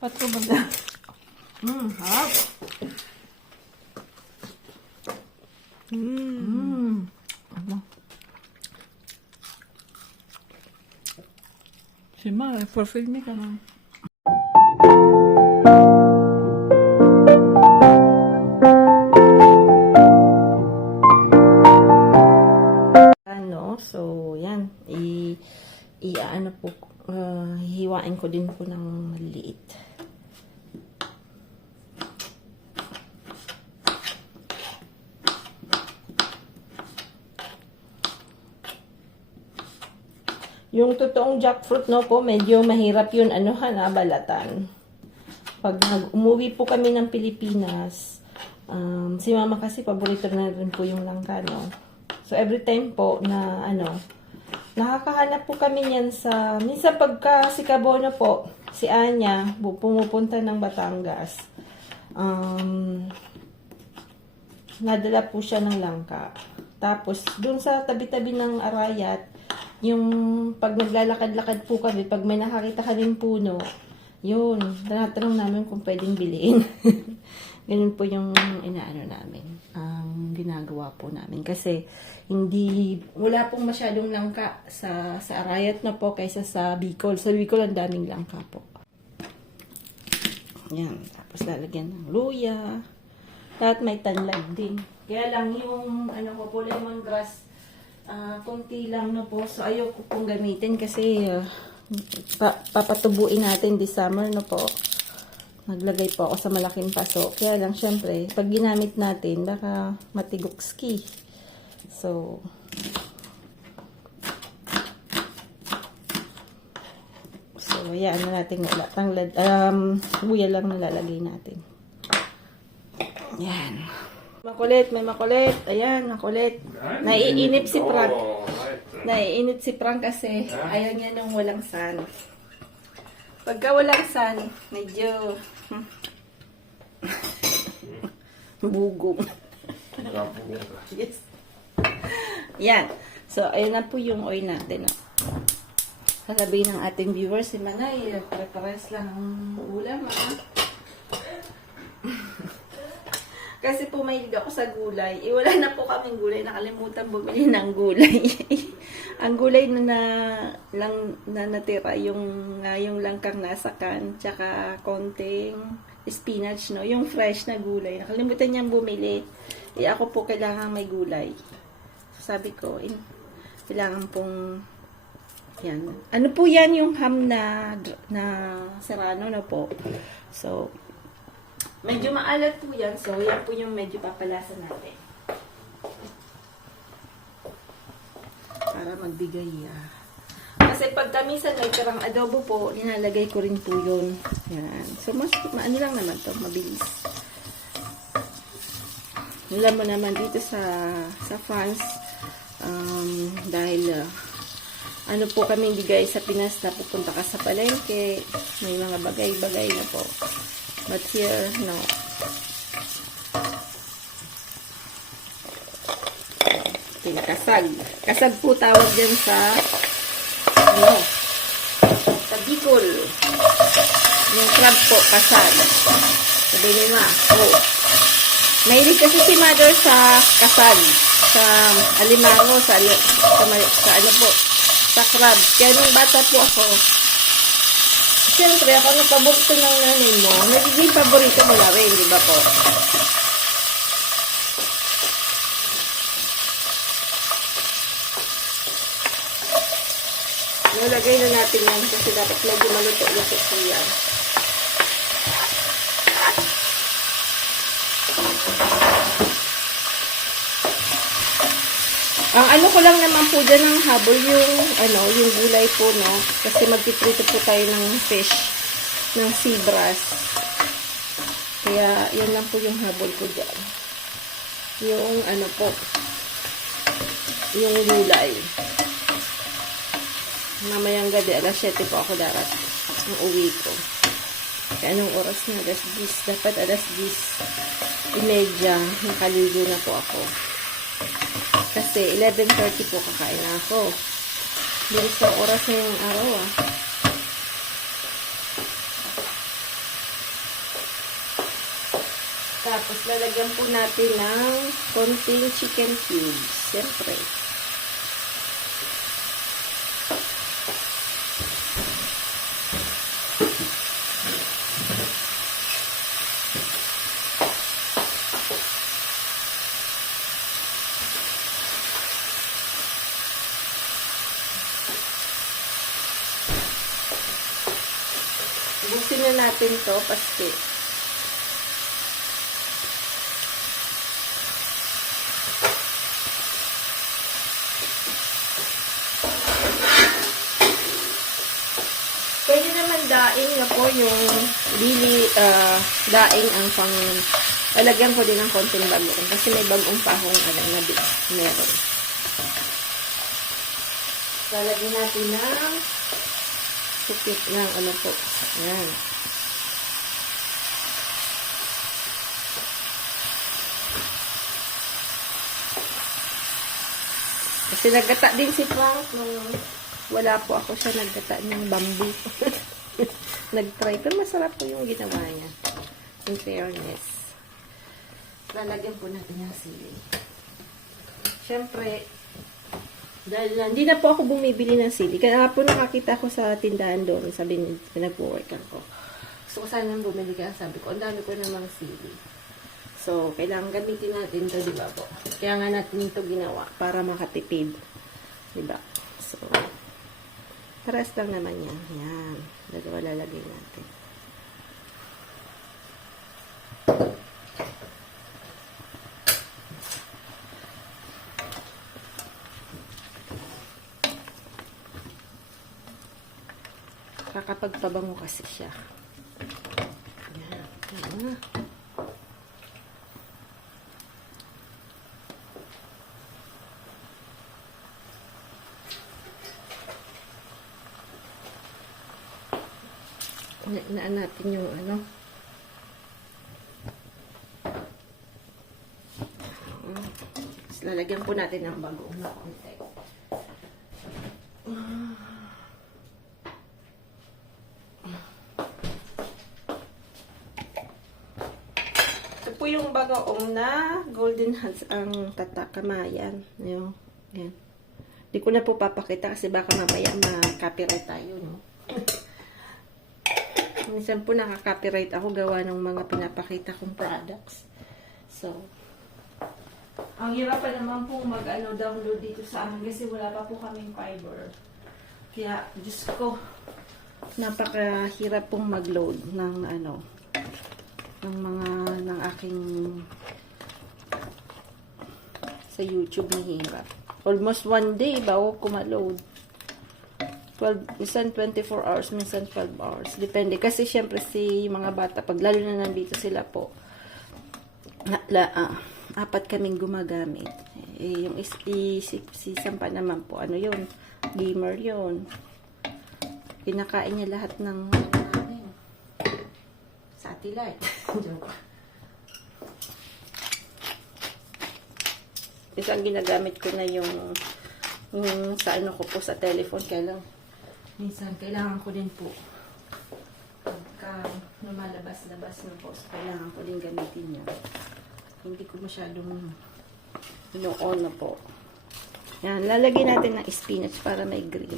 Patro ba na? Harap. Ano? Si Mara, fulfill me ka na. So, yan. Ano po, hihiwain ko din po ng maliit. Yung totoong jackfruit, no po, medyo mahirap yun, balatan. Pag umuwi po kami ng Pilipinas, si mama kasi paborito na rin po yung langka, no? So, every time po na, nakakahanap po kami yan minsan pagka si Kabono po, si Anya, pumupunta ng Batangas, nadala po siya ng langka. Tapos, dun sa tabi-tabi ng Arayat, yung pag naglalakad-lakad po kami, pag may nakakita kaming puno, yun, tinatanong namin kung pwedeng bilhin. Ganun po yung inaano namin, ang ginagawa po namin. Kasi, wala pong masyadong langka sa Arayat na po kaysa sa Bicol. Sa Bicol, ang daming langka po. Yan, tapos lalagyan ng luya. Lahat may tanlad din. Kaya lang yung, po, lemongrass, konti lang na po. So, ayoko pong gamitin kasi papatubuin natin this summer na po. Naglagay po ako sa malaking paso. Kaya lang, syempre, pag ginamit natin, baka matigokski. So, yan na natin wala. Tanglad, buya lang nalalagay natin. Yan. Makulit, may makulit. Ayan, makulit. Naiinip si Frank. Naiinip si Frank kasi ayaw niya nung walang sun. Pagka walang sun, medyo bugong. Yes. Yan. So, ayan na po yung oil natin. Sasabihin ng ating viewers, si Manay, pare-pares lang ang ulam. Kasi po mahilig ako sa gulay. Wala na po kaming gulay. Nakalimutan bumili ng gulay. Ang gulay na natira, yung langkang nasa can, tsaka konting spinach, no? Yung fresh na gulay. Nakalimutan niyang bumili. Ako po kailangan may gulay. So, sabi ko, kailangan pong yan. Ano po yan yung ham na serrano na po. So, medyo maalat po yan. So, yan po yung medyo papalasa natin. Para magbigay. Kasi pag kamisan may karang adobo po, nilalagay ko rin po yun. Yan. So, ano lang naman to, mabilis. Alam mo naman dito sa France, dahil ano po kami bigay sa Pinas na pupunta ka sa palengke, may mga bagay-bagay na po. But here, no. Kasag. Kasag po tawag dyan sa sa Bicol. Yung crab po, kasag. Sabi ni Ma, mahilig kasi si Mother sa kasag. Sa alimango, sa crab. Kaya nung bata po ako, siyempre, ako ang paborito ng nanay mo, nagiging paborito mo na rin, di ba po? Nalagay na natin yan kasi dapat medyo maluto-luto po yan. Ang ano ko lang naman po dyan ng habol yung gulay po, no? Kasi magpiprito po tayo ng fish, ng sea bass. Kaya, yan lang po yung habol ko dyan. Yung yung gulay. Mamayang gabi, alas 7 po ako dapat ang uwi ko. Kaya anong oras na? Alas 10. Dapat alas 10:30. Nakaligo na po ako. Kasi 11:30 po kakain na ako. Bilis ng oras na yung araw. Tapos, lalagyan po natin ng konting chicken cubes. Siyempre. Ubusin na natin to, paski. Pwede naman daing na po yung daing ang pang lalagyan ko din ng konting bagong kasi may bagong pahong na meron. Lalagyan natin ng supit ng ano po. Ayan. Kasi naggata din si Frank nung wala po ako siya naggata ng bamboo. Nag-try. Pero masarap po yung ginawa niya. In fairness. Lalagyan po natin yung sili. Siyempre, dahil hindi na po ako bumibili ng sili. Kaya po nakakita ko sa tindahan doon. Sabi niya, pinag-work ako. Gusto ko sana bumili kaya sabi ko, ang dami ko namang sili. So, kailangan gamitin natin ito, di ba po? Kaya nga natin ito ginawa para makatipid. Di ba? So, paras lang naman yan. Yan. Dalawa lalagay natin. Kakapagpabango kasi siya. Yan. Yan. Naan natin yung ano. Tapos lalagyan po natin ng bagoong na konti. Ito po yung bagoong na golden hands ang tatakamayan. Yung, yan. Hindi ko na po papakita kasi baka mamaya ma-copyright tayo, no? Minsan po nakaka-copyright ako gawa ng mga pinapakita kong products. So, ang hirap pa naman po mag-download dito sa amin kasi wala pa po kaming fiber. Kaya, Diyos ko, napakahirap pong mag-load ng ng aking sa YouTube na hirap. Almost one day bago ko ma-load. 12, minsan 24 hours, minsan 12 hours. Depende. Kasi syempre si mga bata, pag lalo na nandito sila po, apat kaming gumagamit. Yung si Sampa naman po, ano yun? Gamer yun. Pinakain niya lahat ng satellite. Isang ginagamit ko na yung sa ano ko po sa telephone, kaya lang minsan, kailangan ko din po pagka lumalabas-labas na po, so kailangan ko din gamitin yan. Hindi ko masyadong ino-on na po. Yan, lalagyan natin ng spinach para may green.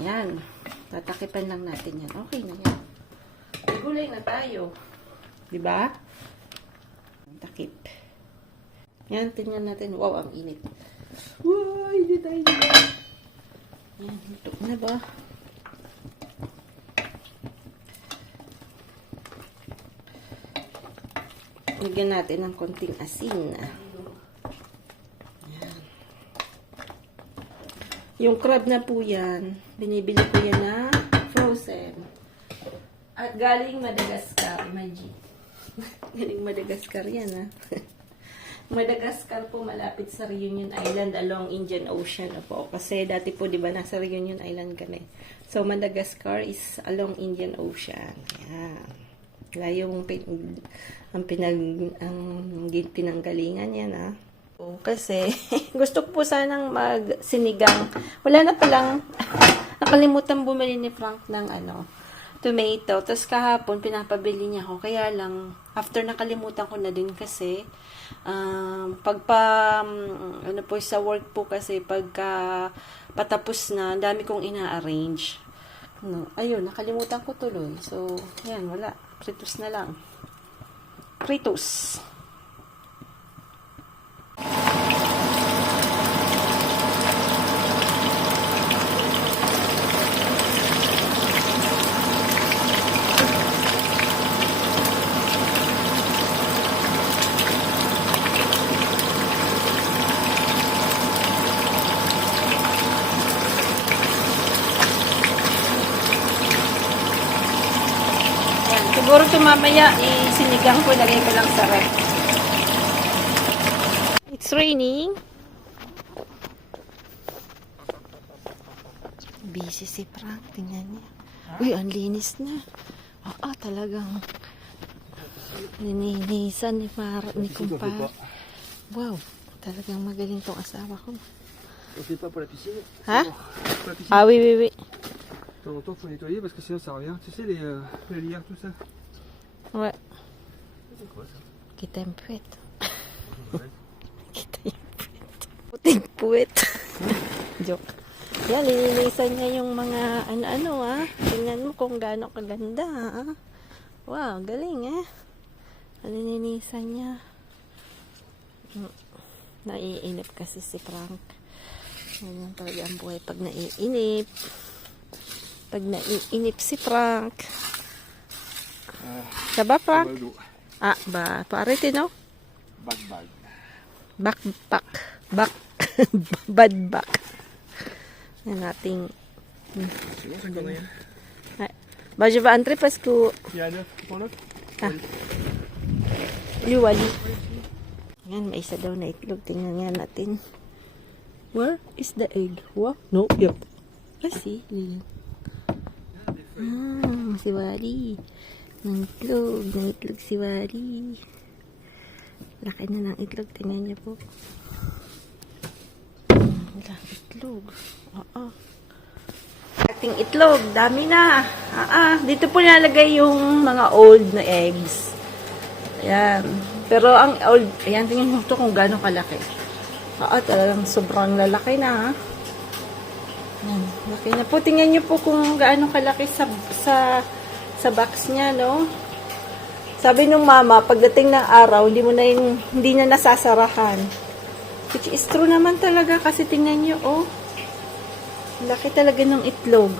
Yan, tatakipan lang natin yan. Okay na yan. Gulay na tayo. Diba? Takip. Yan, tingnan natin. Wow, ang init. Wow, hindi tayo. Yan, ito na ba? Lagyan natin ng konting asin. Yan. Yung crab na po yan, binibili ko yan na frozen. At galing Madagascar, imagine. Galing Madagascar yan, ha? Madagascar po, malapit sa Reunion Island along Indian Ocean po. Kasi dati po, di ba, nasa Reunion Island kami. So, Madagascar is along Indian Ocean. Ayan. Layong ang pinanggalingan yan, ha. Kasi, gusto ko po sanang magsinigang. Wala na palang, nakalimutan bumili ni Frank ng tomato. Tapos kahapon, pinapabili niya ako. Kaya lang, after nakalimutan ko na din kasi, ano po, sa work po kasi, pagka patapos na, ang dami kong ina-arrange. No, ayun, nakalimutan ko tuloy. So, yan, wala. Fritos na lang. Fritos. Siguro ito mamaya, sinigang ko, lagay ko lang sa ref. It's raining. Busy si Frank, tingnan niya. Uy, ang linis na. Talagang nininisan ni kumpara. Wow, talagang magaling tong asawa ko. On fait pas pour la piscine. Ha? Pour la piscine. Ah, oui, oui, oui. De temps en temps, faut nettoyer parce que sinon ça revient. Tu sais, les lières, tout ça. Ouais. C'est quoi ça? Kita yung puwet. Kita yung puwet. Puting puwet. Joke. Yan, lininisan niya yung mga ano-ano Tingnan mo kung gaano kaganda Wow, galing Lininisan niya. Naiinip kasi si Frank. Ganyan talaga ang buhay pag naiinip. Pag naiinip si Frank. Diba, Frank? Ba? Paarete, no? Back. Back. Bad back. Yan nating... C'est bon, ça qu'on a rien. Bah, je vais entrer parce que... Il y a un œuf, tu prends l'œuf? Liwali. Yan, may isa daw na itlog. Tingnan nga natin. Where is the egg? What? No, yep. Kasi, si Wally. Ng itlog si Wally. Laki na ng itlog. Tingnan niyo po. Laki itlog. Ating itlog. Dami na. Dito po nalagay yung mga old na eggs. Ayan. Pero ang old, ayan, tingnan mo ito kung gaano kalaki. Talagang sobrang lalaki na. Ayan, laki na po. Tingnan niyo po kung gaano kalaki sa box niya, no? Sabi nung mama, pagdating ng araw, hindi na nasasarahan. Which is true naman talaga kasi tingnan niyo, laki talaga ng itlog.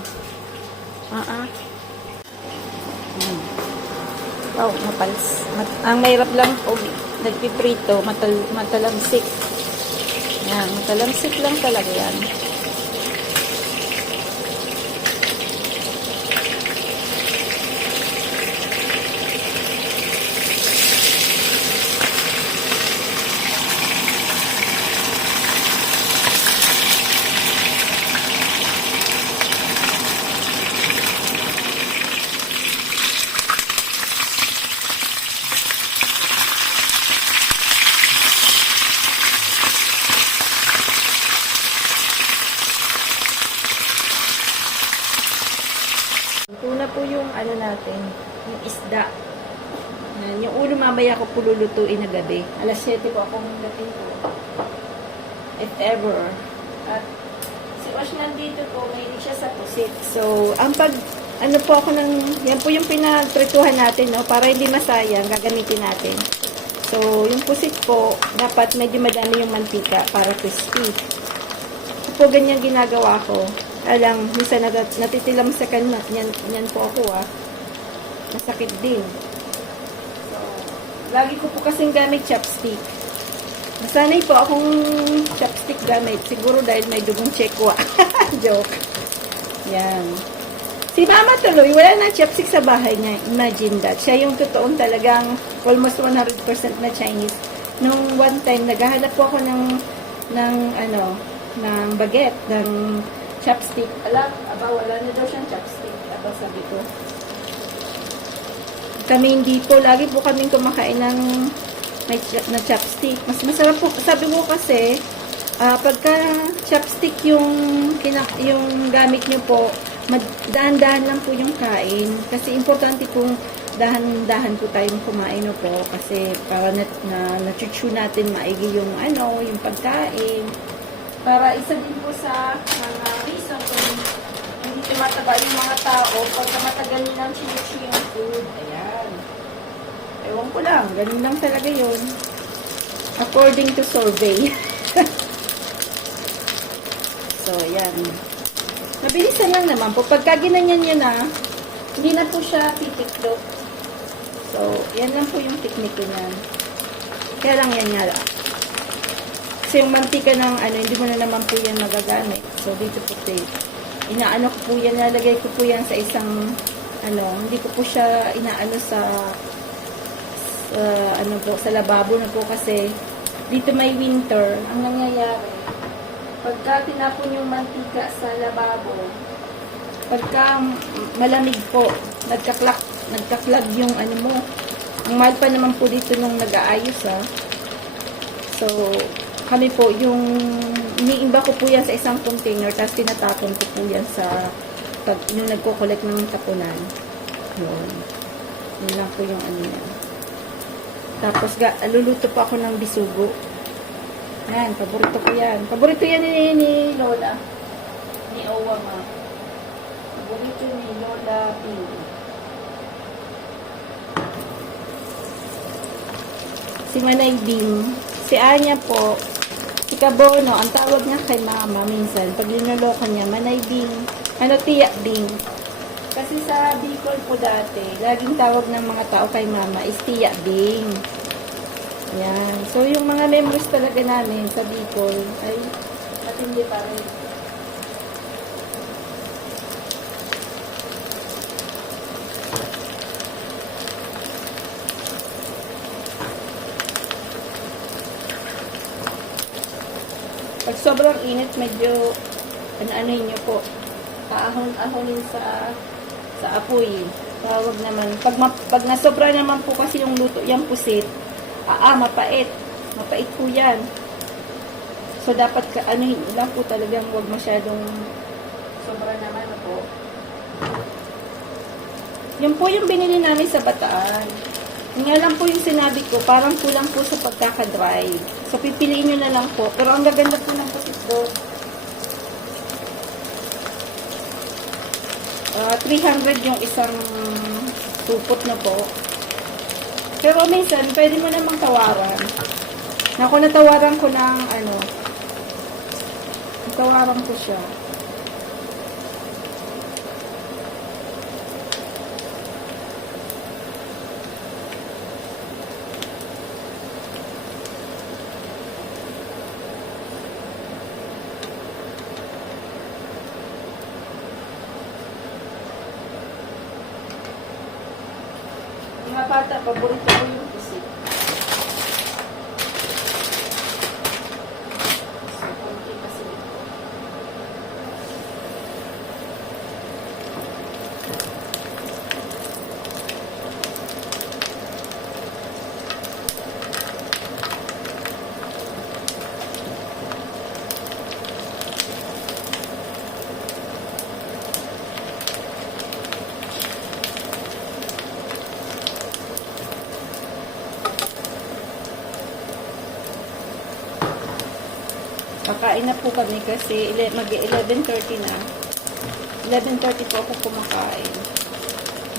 Wow, ang mahirap lang nagpiprito, matalamsik. Yan, matalamsik lang talaga yan. Una po yung ano natin, yung isda. Yan, yung ulo mamaya ko po lulutuin na gabi. Alas 7 po akong dating po. If ever. At si Osh nandito po, mahilig siya sa pusit. So, ano po ako yan po yung pinagprituhan natin, no? Para hindi masayang, gagamitin natin. So, yung pusit po, dapat medyo madami yung mantika para crispy. So po, ganyan ginagawa ko. Alang, minsan natitilam sa kanma. Yan po ako, masakit din. So, lagi ko po kasing gamit chopstick. Masanay po akong chopstick gamit. Siguro dahil may dugong chekwa. Joke. Yan. Si mama tuloy, wala na chopstick sa bahay niya. Imagine that. Siya yung totoong talagang almost 100% na Chinese. Nung one time, naghahanap po ako ng baguette, ng chopstick. Wala na daw siyang chopstick. Sabi ko. Kami hindi po, lagi po kaming kumakain ng na chopstick. Mas masarap po. Sabi mo kasi, pagka chopstick yung gamit nyo po, dahan-dahan lang po yung kain. Kasi importante pong dahan-dahan po tayong kumain no po. Kasi para na-chew natin maigi yung yung pagkain. Para isa din po sa mga reason kung hindi tumataba yung mga tao pagka matagal nilang chinechew yung food. Ayan. Ewan ko lang. Ganun lang talaga yun. According to survey. So, ayan. Mabilisan lang naman po. Pagka ginanyan nyo na, hindi na po siya titiklop. So, yan lang po yung technique ko niyan. Kaya lang yan nga lang. Kasi yung mantika ng hindi mo na naman po yan magagamit. So, dito po inaano ko po yan, nalagay ko po yan sa isang, hindi ko po siya inaano sa lababo na po kasi dito may winter. Ang nangyayari, pagka tinapon yung mantika sa lababo, pagka malamig po, nagkaklag yung mo. Ang mahal pa naman po dito nung nag-aayos So, kami po, iniimba ko po yan sa isang container, tapos tinatapon ko po yan yung nagko-collect ng tapunan. Yun. Yun lang po yung yan. Tapos, luluto po ako ng bisugo. Yan, paborito ko yan. Paborito yan ni Lola. Ni Owa ma. Paborito ni Lola P. Si Manay Bing. Si Anya po. Si Kabono. Ang tawag niya kay Mama minsan. Pag linuloko niya, Manay Bing. Tiya Bing. Kasi sa Bicol po dati, laging tawag ng mga tao kay Mama is Tiya Bing. Yan. So, yung mga memories talaga namin sa Bicol ay matindi pa rin. Pag sobrang init, medyo ano-anoin nyo po. Paahon-ahonin sa apoy. Tawag naman. Pag nasobra naman po kasi yung luto, yung pusit, mapait. Mapait po yan. So, dapat anuhin lang po talagang huwag masyadong sobra naman po. Yun po yung binili namin sa Bataan. Yun nga lang po yung sinabi ko, parang kulang po sa pagkakadry. So, pipiliin nyo na lang po. Pero ang gaganda po ng pusit doon. 300 yung isang tupot na po. Pero minsan, pwede mo namang tawaran. Natawaran ko ng natawaran ko siya. Mga bata, paborito ko yung pusit. So, konti kasi ito. Kakain na po kami kasi mag-11:30 na. 11:30 po ako kumakain.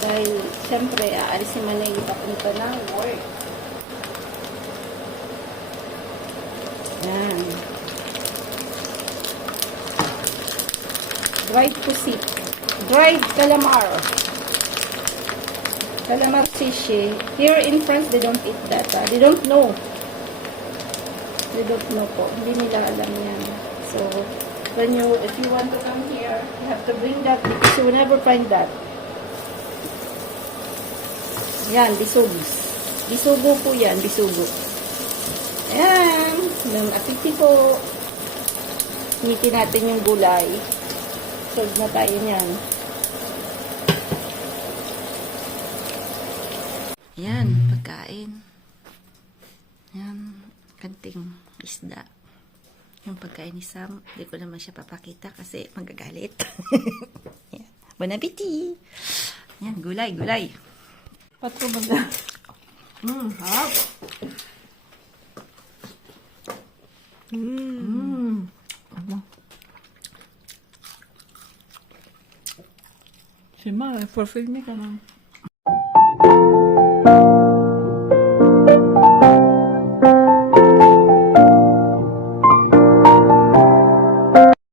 Dahil, syempre, aalis si Manay papunta ng work. Yan. Dried pusit. Dried calamar. Calamar sushi. Here in France, they don't eat that. They don't know. They don't know po. Hindi nila alam yan. So, if you want to come here, you have to bring that because you will never find that. Yan, bisugs. Bisugo po yan, bisugo. Ayan, ng apiti po. Hinitin natin yung gulay. Solve na tayo niyan. Ayan, pagkain. Ayan, kanting isda. Yung pagkain ni Sam, hindi ko naman siya papakita kasi magagalit. Yan. Bon appetit! Yan, gulay, gulay. Patro baga. Harap. Ano? C'est mal, il faut filmer quand même.